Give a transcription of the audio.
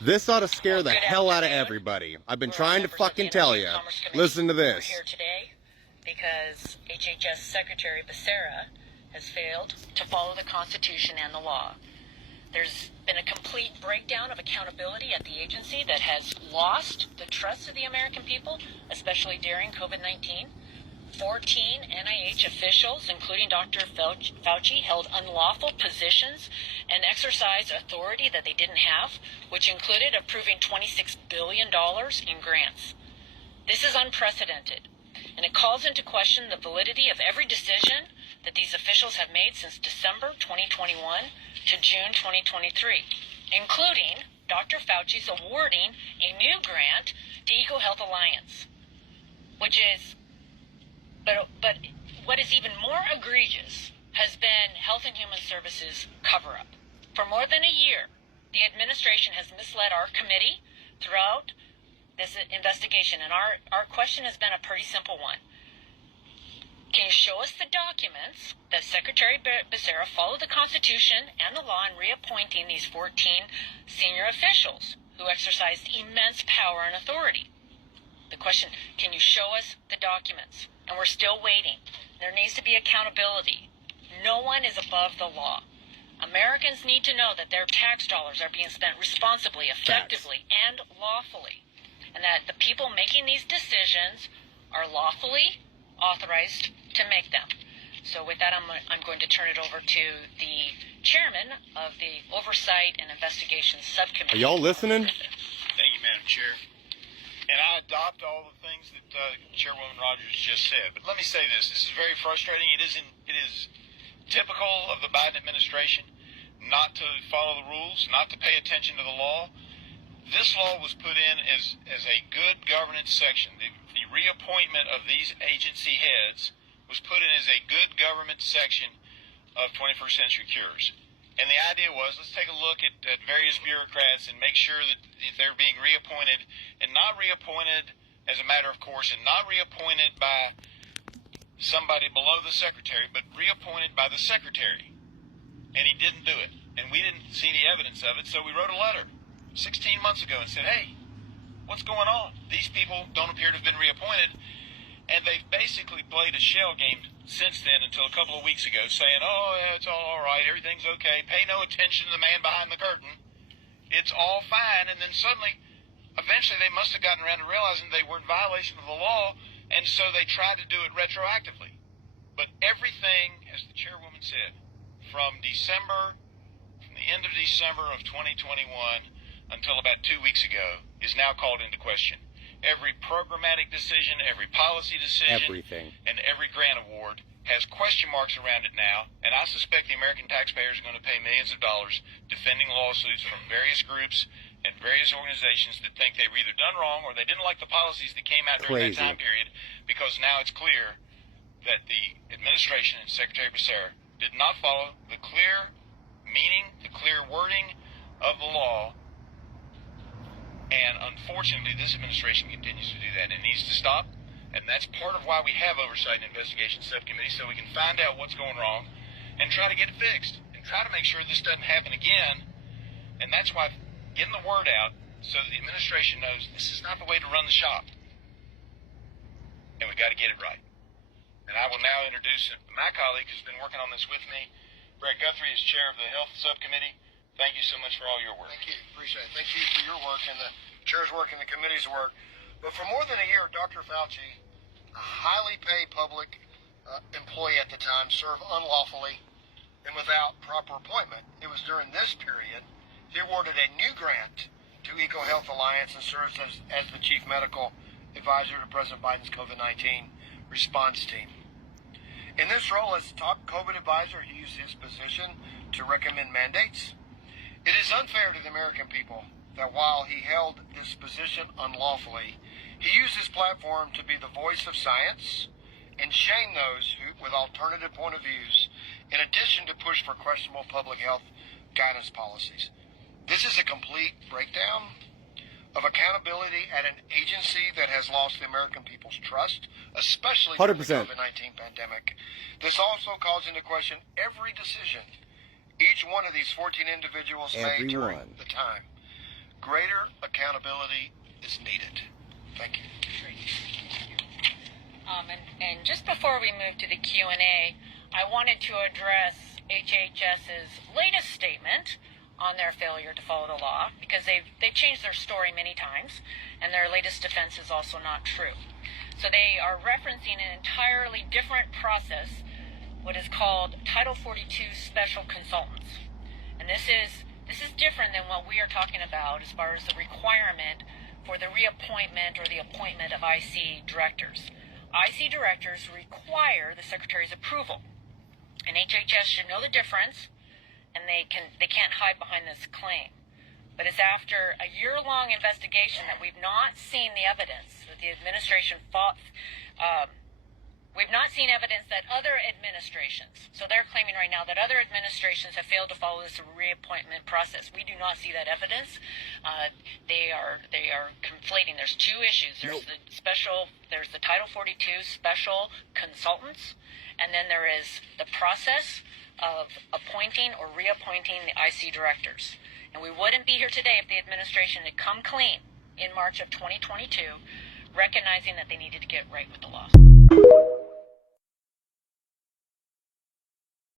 This ought to scare the hell out of everybody. I've been trying to fucking tell you. Listen to this. We're here today because HHS Secretary Becerra has failed to follow the Constitution and the law. There's been a complete breakdown of accountability at the agency that has lost the trust of the American people, especially during COVID-19. 14 NIH officials, including Dr. Fauci, held unlawful positions and exercised authority that they didn't have, which included approving $26 billion in grants. This is unprecedented, and it calls into question the validity of every decision that these officials have made since December 2021 to June 2023, including Dr. Fauci's awarding a new grant to EcoHealth Alliance, which is But what is even more egregious has been Health and Human Services cover-up. For more than a year, the administration has misled our committee throughout this investigation, and our question has been a pretty simple one. Can you show us the documents that Secretary Becerra followed the Constitution and the law in reappointing these 14 senior officials who exercised immense power and authority? The question, can you show us the documents? And we're still waiting. There needs to be accountability. No one is above the law. Americans need to know that their tax dollars are being spent responsibly, effectively, and lawfully. And that the people making these decisions are lawfully authorized to make them. So with that, I'm going to turn it over to the chairman of the Oversight and Investigations Subcommittee. Are y'all listening? Thank you, Madam Chair. And I adopt all the things that Chairwoman Rogers just said. But let me say this. This is very frustrating. It is typical of the Biden administration not to follow the rules, not to pay attention to the law. This law was put in as a good governance section. The reappointment of these agency heads was put in as a good government section of 21st Century Cures. And the idea was, let's take a look at various bureaucrats and make sure that they're being reappointed and not reappointed as a matter of course and not reappointed by somebody below the secretary, but reappointed by the secretary. And he didn't do it. And we didn't see any evidence of it, so we wrote a letter 16 months ago and said, hey, what's going on? These people don't appear to have been reappointed. And they've basically played a shell game since then until a couple of weeks ago saying, oh, yeah, it's all right, everything's okay, pay no attention to the man behind the curtain, it's all fine. And then suddenly, eventually they must have gotten around to realizing they were in violation of the law, and so they tried to do it retroactively. But everything, as the chairwoman said, from the end of December of 2021 until about 2 weeks ago, is now called into question. Every programmatic decision, every policy decision, everything, and every grant award has question marks around it now, and I suspect the American taxpayers are going to pay millions of dollars defending lawsuits from various groups and various organizations that think they were either done wrong or they didn't like the policies that came out during that time period, because now it's clear that the administration and Secretary Becerra did not follow the clear meaning, the clear wording of the law. And unfortunately, this administration continues to do that, and it needs to stop. And that's part of why we have Oversight and Investigation Subcommittee, so we can find out what's going wrong and try to get it fixed and try to make sure this doesn't happen again. And that's why getting the word out so that the administration knows this is not the way to run the shop. And we got to get it right. And I will now introduce my colleague who's been working on this with me. Brett Guthrie is chair of the Health Subcommittee. Thank you so much for all your work. Thank you. Appreciate it. Thank you for your work and the chair's work and the committee's work. But for more than a year, Dr. Fauci, a highly paid public employee at the time, served unlawfully and without proper appointment. It was during this period he awarded a new grant to EcoHealth Alliance and serves as the chief medical advisor to President Biden's COVID-19 response team. In this role as top COVID advisor, he used his position to recommend mandates. It is unfair to the American people that while he held this position unlawfully, he used his platform to be the voice of science and shame those who, with alternative point of views, in addition to push for questionable public health guidance policies. This is a complete breakdown of accountability at an agency that has lost the American people's trust, especially during the 100%. COVID-19 pandemic. This also calls into question every decision each one of these 14 individuals made during the time. greater accountability is needed. Thank you. And just before we move to the Q&A, I wanted to address HHS's latest statement on their failure to follow the law, because they've changed their story many times, and their latest defense is also not true. So they are referencing an entirely different process, what is called Title 42 Special Consultants. And this is different than what we are talking about as far as the requirement for the reappointment or the appointment of IC directors. IC directors require the Secretary's approval, and HHS should know the difference, and they can't hide behind this claim. But it's after a year-long investigation that we've not seen the evidence that the administration we've not seen evidence that other administrations, so they're claiming right now that other administrations have failed to follow this reappointment process. We do not see that evidence. They are conflating. There's two issues. There's there's the Title 42 special consultants, and then there is the process of appointing or reappointing the IC directors. And we wouldn't be here today if the administration had come clean in March of 2022, recognizing that they needed to get right with the law.